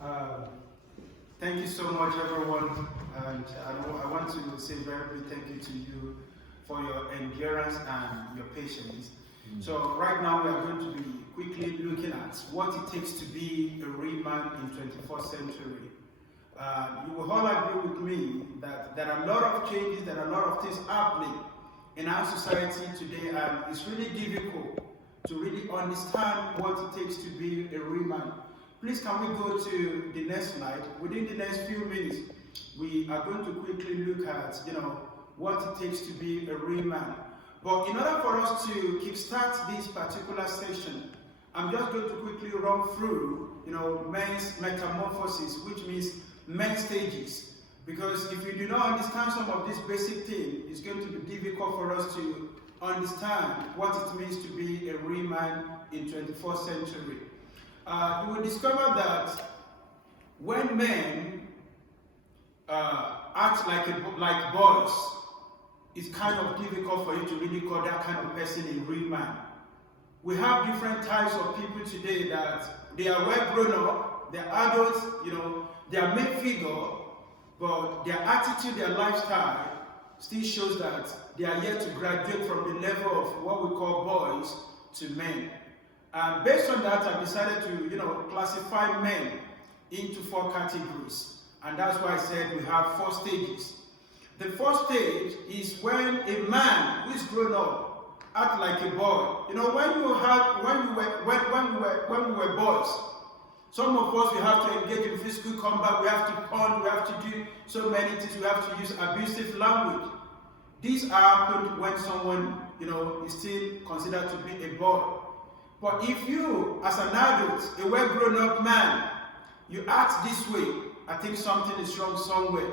Um, Thank you so much, everyone. And I want to say very big thank you to you for your endurance and your patience. So right now we are going to be quickly looking at what it takes to be a real man in 24th century. You will all agree with me that there are a lot of changes, there are a lot of things happening in our society today, and it's really difficult to really understand what it takes to be a real man. Please, can we go to the next slide? Within the next few minutes, we are going to quickly look at, what it takes to be a real man. But in order for us to kickstart this particular section, I'm just going to quickly run through, men's metamorphosis, which means men's stages. Because if you do not understand some of these basic things, it's going to be difficult for us to understand what it means to be a real man in 24th century. You will discover that when men act like boys, it's kind of difficult for you to really call that kind of person a real man. We have different types of people today that they are well grown up, they're adults, they are male figure, but their attitude, their lifestyle still shows that they are yet to graduate from the level of what we call boys to men. And based on that, I decided to, classify men into 4 categories. And that's why I said we have 4 stages. The first stage is when a man who is grown up acts like a boy. When we were boys, some of us, we have to engage in physical combat, we have to punch, we have to do so many things, we have to use abusive language. These happen when someone, is still considered to be a boy. But if you, as an adult, a well-grown-up man, you act this way, I think something is wrong somewhere.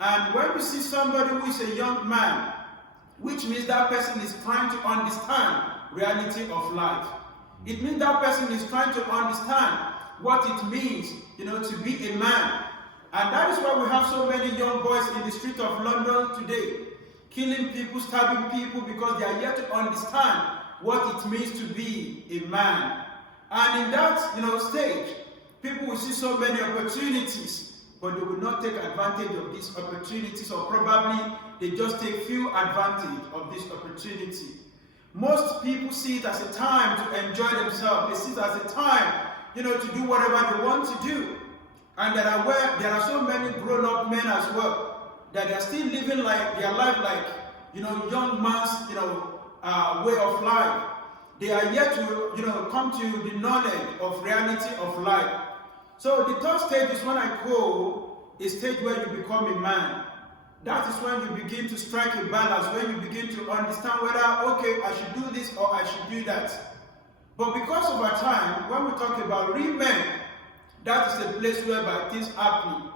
And when you see somebody who is a young man, which means that person is trying to understand reality of life. It means that person is trying to understand what it means, to be a man. And that is why we have so many young boys in the street of London today, killing people, stabbing people, because they are yet to understand what it means to be a man. And in that, stage, people will see so many opportunities, but they will not take advantage of these opportunities, or probably they just take few advantage of this opportunity. Most people see it as a time to enjoy themselves. They see it as a time, to do whatever they want to do. And there are so many grown-up men as well, that they are still living their life like, young man's, way of life. They are yet to, come to the knowledge of reality of life. So the third stage is what I call a stage where you become a man. That is when you begin to strike a balance, when you begin to understand whether, okay, I should do this or I should do that. But because of our time, when we talk about real men, that is a place whereby things happen.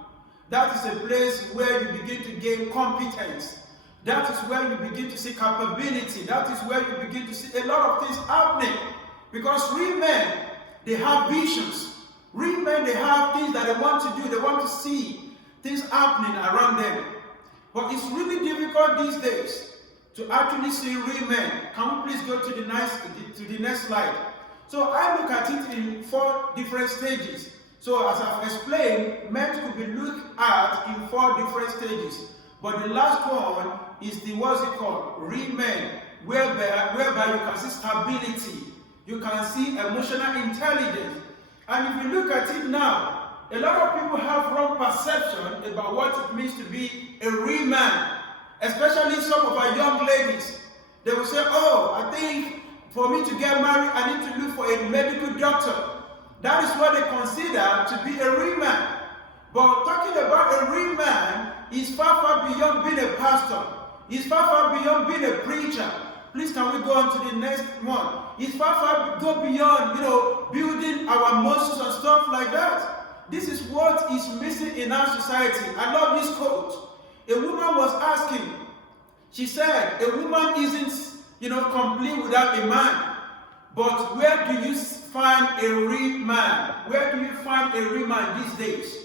That is a place where you begin to gain competence. That is where you begin to see capability. That is where you begin to see a lot of things happening. Because real men, they have visions. Real men, they have things that they want to do. They want to see things happening around them. But it's really difficult these days to actually see real men. Can we please go to the next slide? So I look at it in 4 different stages. So as I've explained, men could be looked at in 4 different stages. But the last one is the, real men, whereby you can see stability, you can see emotional intelligence. And if you look at it now, a lot of people have wrong perception about what it means to be a real man, especially some of our young ladies. They will say, oh, I think for me to get married, I need to look for a medical doctor. That is what they consider to be a real man. But talking about a real man is far, far beyond being a pastor. It's far, far beyond being a preacher. Please, can we go on to the next one? It's far, far go beyond, building our muscles and stuff like that. This is what is missing in our society. I love this quote. A woman was asking, she said, a woman isn't, complete without a man. But where do you find a real man? Where do you find a real man these days?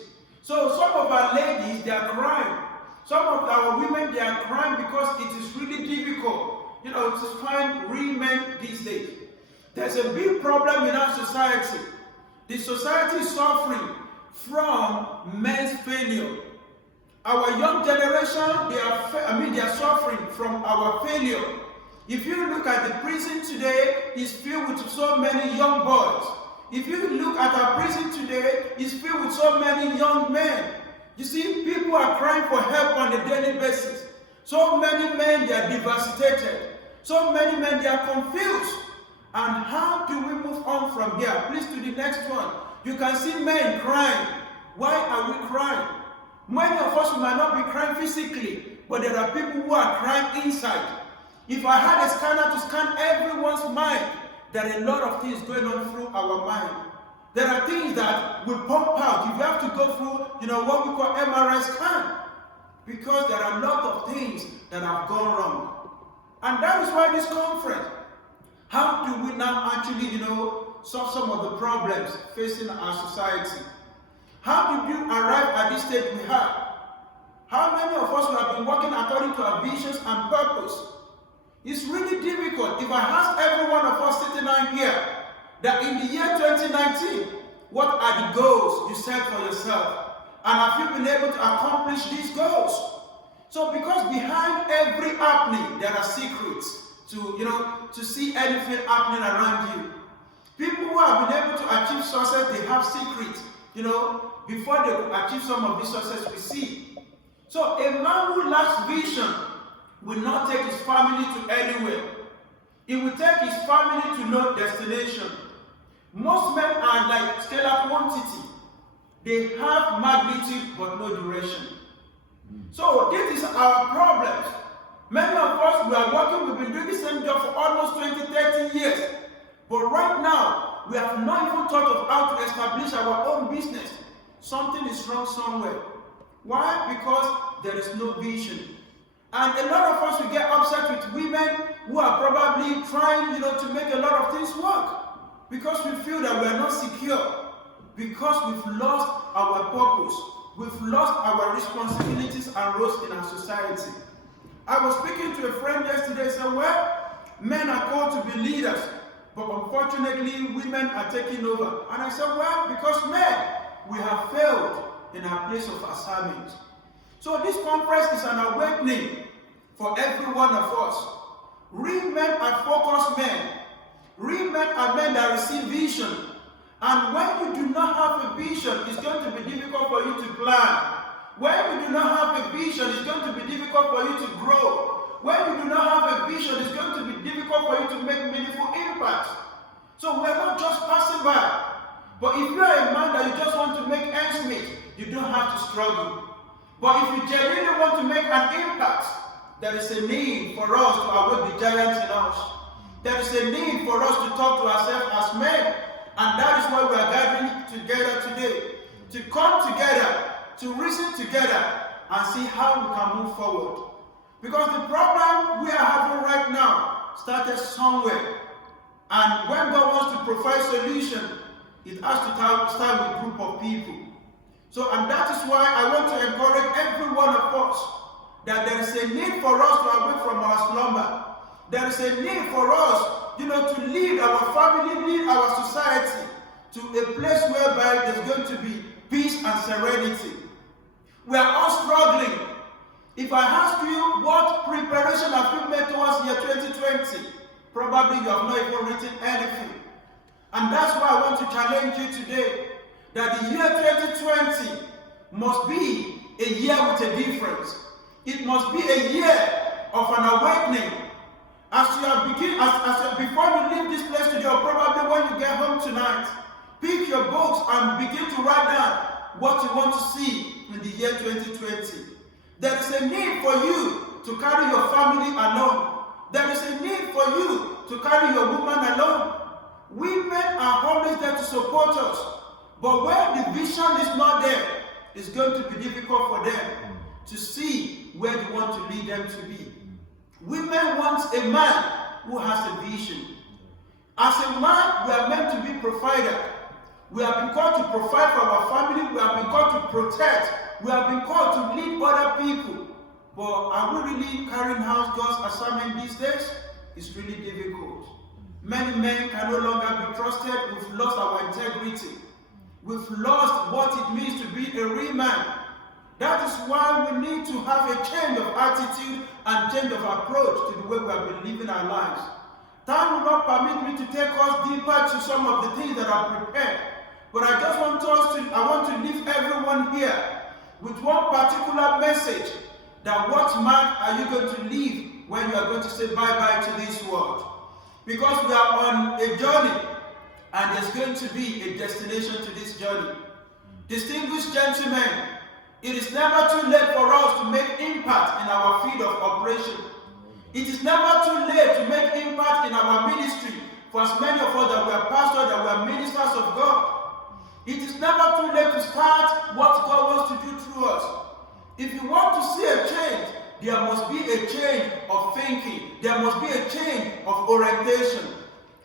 So some of our ladies, they are crying. Some of our women, they are crying because it is really difficult, to find real men these days. There's a big problem in our society. The society is suffering from men's failure. Our young generation, they are suffering from our failure. If you look at the prison today, it's filled with so many young boys. If you look at our prison today, it's filled with so many young men. You see, people are crying for help on a daily basis. So many men, they are devastated. So many men, they are confused. And how do we move on from here? Please to the next one. You can see men crying. Why are we crying? Many of us might not be crying physically, but there are people who are crying inside. If I had a scanner to scan everyone's mind, there are a lot of things going on through our mind. There are things that will pump out. If you have to go through, what we call MRI scan, because there are a lot of things that have gone wrong. And that is why this conference, how do we now actually, solve some of the problems facing our society? How did you arrive at this stage we have? How many of us have been working according to our visions and purpose? It's really difficult. If I ask every one of us sitting down here that in the year 2019, what are the goals you set for yourself? And have you been able to accomplish these goals? So because behind every happening, there are secrets to see anything happening around you. People who have been able to achieve success, they have secrets, before they could achieve some of this success we see. So a man who lacks vision will not take his family to anywhere. He will take his family to no destination. Most men are like scalar quantity. They have magnitude but no duration. So this is our problems. Many of us, we are working, we've been doing the same job for almost 20, 30 years. But right now, we have not even thought of how to establish our own business. Something is wrong somewhere. Why? Because there is no vision. And a lot of us will get upset with women who are probably trying, to make a lot of things work. Because we feel that we are not secure. Because we've lost our purpose. We've lost our responsibilities and roles in our society. I was speaking to a friend yesterday, said, well, men are called to be leaders, but unfortunately, women are taking over. And I said, well, because men, we have failed in our place of assignment. So this conference is an awakening for every one of us. Real men are focused men. Real men are men that receive vision. And when you do not have a vision, it's going to be difficult for you to plan. When you do not have a vision, it's going to be difficult for you to grow. When you do not have a vision, it's going to be difficult for you to make meaningful impact. So we're not just passing by. But if you are a man that you just want to make ends meet, you don't have to struggle. But if you genuinely want to make an impact, there is a need for us to awake the giants in us. There is a need for us to talk to ourselves as men. And that is why we are gathering together today. To come together, to reason together, and see how we can move forward. Because the problem we are having right now started somewhere. And when God wants to provide solution, it has to start with a group of people. So, and that is why I want to encourage every one of us that there is a need for us to awake from our slumber. There is a need for us, to lead our family, lead our society to a place whereby there's going to be peace and serenity. We are all struggling. If I ask you what preparation have you made towards year 2020, probably you have not even written anything. And that's why I want to challenge you today that the year 2020 must be a year with a difference. It must be a year of an awakening. As you are before you leave this place today, or probably when you get home tonight, pick your books and begin to write down what you want to see in the year 2020. There is a need for you to carry your family alone. There is a need for you to carry your woman alone. Women are always there to support us. But where the vision is not there, it's going to be difficult for them to see where you want to lead them to be. Women want a man who has a vision. As a man, we are meant to be provider. We have been called to provide for our family. We have been called to protect. We have been called to lead other people. But are we really carrying out God's assignment these days? It's really difficult. Many men can no longer be trusted. We've lost our integrity. We've lost what it means to be a real man. That is why we need to have a change of attitude and change of approach to the way we have been living our lives. Time will not permit me to take us deeper to some of the things that are prepared. But I just I want to leave everyone here with one particular message, that what mark are you going to leave when you are going to say bye-bye to this world? Because we are on a journey, and there's going to be a destination to this journey. Distinguished gentlemen, it is never too late for us to make impact in our field of operation. It is never too late to make impact in our ministry. For as many of us that we are pastors, that we are ministers of God, it is never too late to start what God wants to do through us. If you want to see a change, there must be a change of thinking. There must be a change of orientation.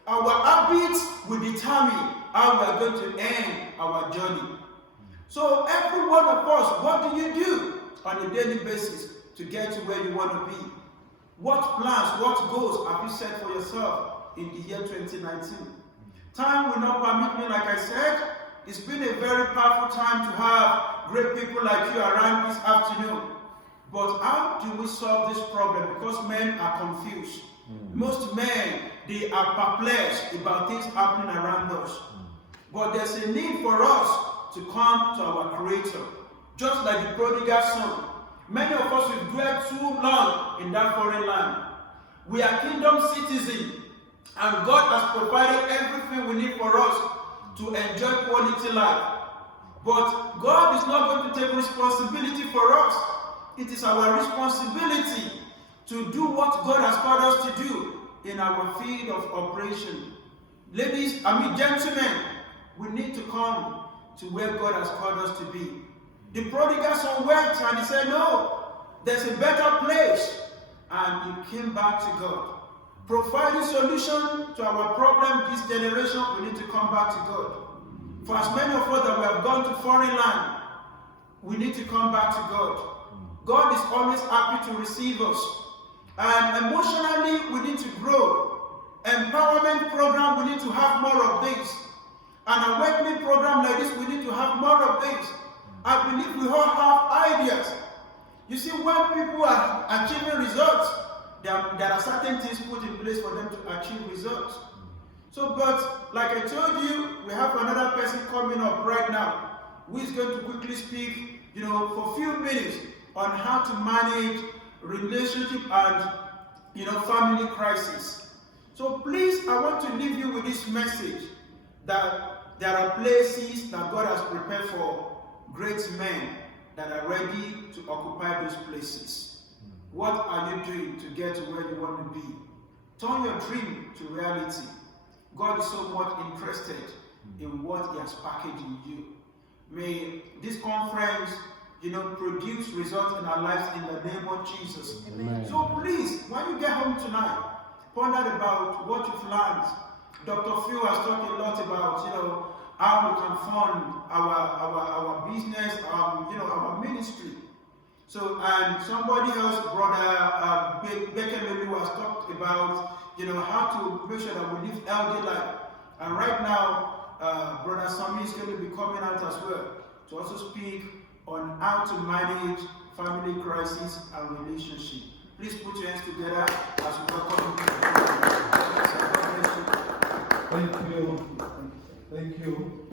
Our habits will determine how we are going to end our journey. So every one of us, what do you do on a daily basis to get to where you want to be? What plans, what goals have you set for yourself in the year 2019? Time will not permit me, like I said. It's been a very powerful time to have great people like you around this afternoon. But how do we solve this problem? Because men are confused. Most men, they are perplexed about things happening around us. But there's a need for us to come to our Creator. Just like the prodigal son. Many of us have dwelt too long in that foreign land. We are kingdom citizens, and God has provided everything we need for us to enjoy quality life. But God is not going to take responsibility for us. It is our responsibility to do what God has called us to do in our field of operation. Gentlemen, we need to come to where God has called us to be. The prodigal son went and he said, no, there's a better place. And he came back to God. Providing solution to our problem this generation, we need to come back to God. For as many of us that we have gone to foreign land, we need to come back to God. God is always happy to receive us. And emotionally, we need to grow. Empowerment program, we need to have more of this. An awakening program like this, we need to have more of this. I believe we all have ideas. You see, when people are achieving results, there are certain things put in place for them to achieve results. So, but like I told you, we have another person coming up right now who is going to quickly speak, for a few minutes on how to manage relationship and, family crisis. So please, I want to leave you with this message that there are places that God has prepared for great men that are ready to occupy those places. What are you doing to get to where you want to be? Turn your dream to reality. God is so much interested in what He has packaged in you. May this conference, produce results in our lives in the name of Jesus. Amen. So please, when you get home tonight, ponder about what you've learned. Dr. Phil has talked a lot about, how we can fund our business, our ministry. So, and somebody else, Brother Bekemelu, has talked about, how to make sure that we live healthy life. And right now, Brother Sami is going to be coming out as well to also speak on how to manage family crisis and relationship. Please put your hands together as we welcome you. Thank you. Thank you.